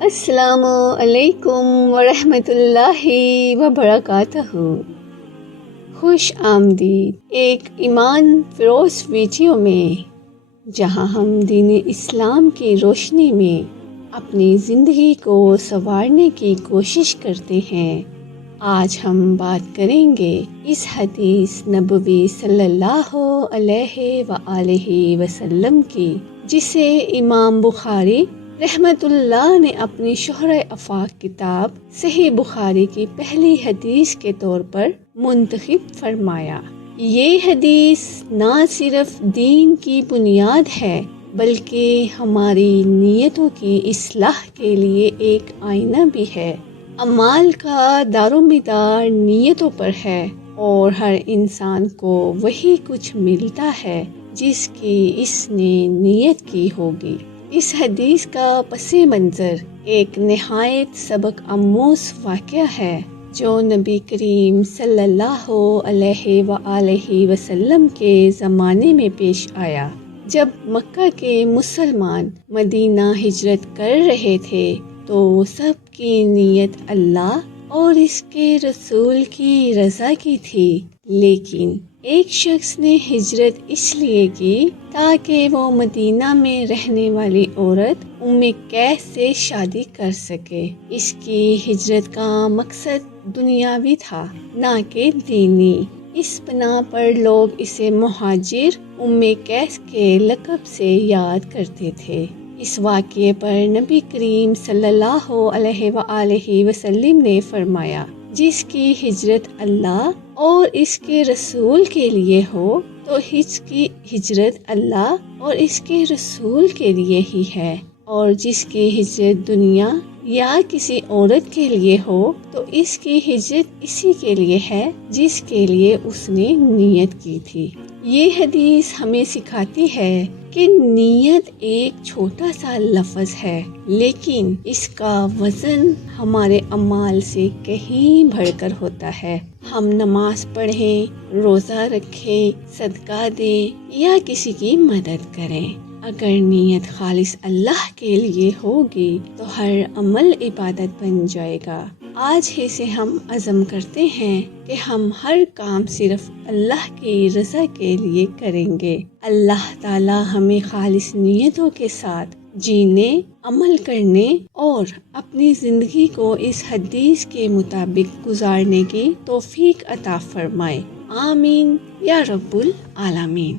السلام علیکم ورحمۃ اللہ وبرکاتہ۔ خوش آمدید ایک ایمان فروز ویڈیو میں، جہاں ہم دین اسلام کی روشنی میں اپنی زندگی کو سنوارنے کی کوشش کرتے ہیں۔ آج ہم بات کریں گے اس حدیث نبوی صلی اللہ علیہ وآلہ وسلم کی، جسے امام بخاری رحمت اللہ نے اپنی شہرہ آفاق کتاب صحیح بخاری کی پہلی حدیث کے طور پر منتخب فرمایا۔ یہ حدیث نہ صرف دین کی بنیاد ہے بلکہ ہماری نیتوں کی اصلاح کے لیے ایک آئینہ بھی ہے۔ اعمال کا دارومدار نیتوں پر ہے، اور ہر انسان کو وہی کچھ ملتا ہے جس کی اس نے نیت کی ہوگی۔ اس حدیث کا پس منظر ایک نہایت سبق آموز واقعہ ہے جو نبی کریم صلی اللہ علیہ وآلہ وسلم کے زمانے میں پیش آیا، جب مکہ کے مسلمان مدینہ ہجرت کر رہے تھے تو سب کی نیت اللہ اور اس کے رسول کی رضا کی تھی، لیکن ایک شخص نے ہجرت اس لیے کی تاکہ وہ مدینہ میں رہنے والی عورت ام قیس سے شادی کر سکے۔ اس کی ہجرت کا مقصد دنیاوی تھا، نہ کہ دینی۔ اس بنا پر لوگ اسے مہاجر ام قیس کے لقب سے یاد کرتے تھے۔ اس واقعے پر نبی کریم صلی اللہ علیہ وآلہ وسلم نے فرمایا، جس کی ہجرت اللہ اور اس کے رسول کے لیے ہو تو اس کی ہجرت اللہ اور اس کے رسول کے لیے ہی ہے، اور جس کی ہجرت دنیا یا کسی عورت کے لیے ہو تو اس کی ہجرت اسی کے لیے ہے جس کے لیے اس نے نیت کی تھی۔ یہ حدیث ہمیں سکھاتی ہے کہ نیت ایک چھوٹا سا لفظ ہے، لیکن اس کا وزن ہمارے اعمال سے کہیں بڑھ کر ہوتا ہے۔ ہم نماز پڑھیں، روزہ رکھیں، صدقہ دیں یا کسی کی مدد کریں، اگر نیت خالص اللہ کے لیے ہوگی تو ہر عمل عبادت بن جائے گا۔ آج ہی سے ہم عزم کرتے ہیں کہ ہم ہر کام صرف اللہ کی رضا کے لیے کریں گے۔ اللہ تعالی ہمیں خالص نیتوں کے ساتھ جینے، عمل کرنے اور اپنی زندگی کو اس حدیث کے مطابق گزارنے کی توفیق عطا فرمائے۔ آمین یا رب العالمین۔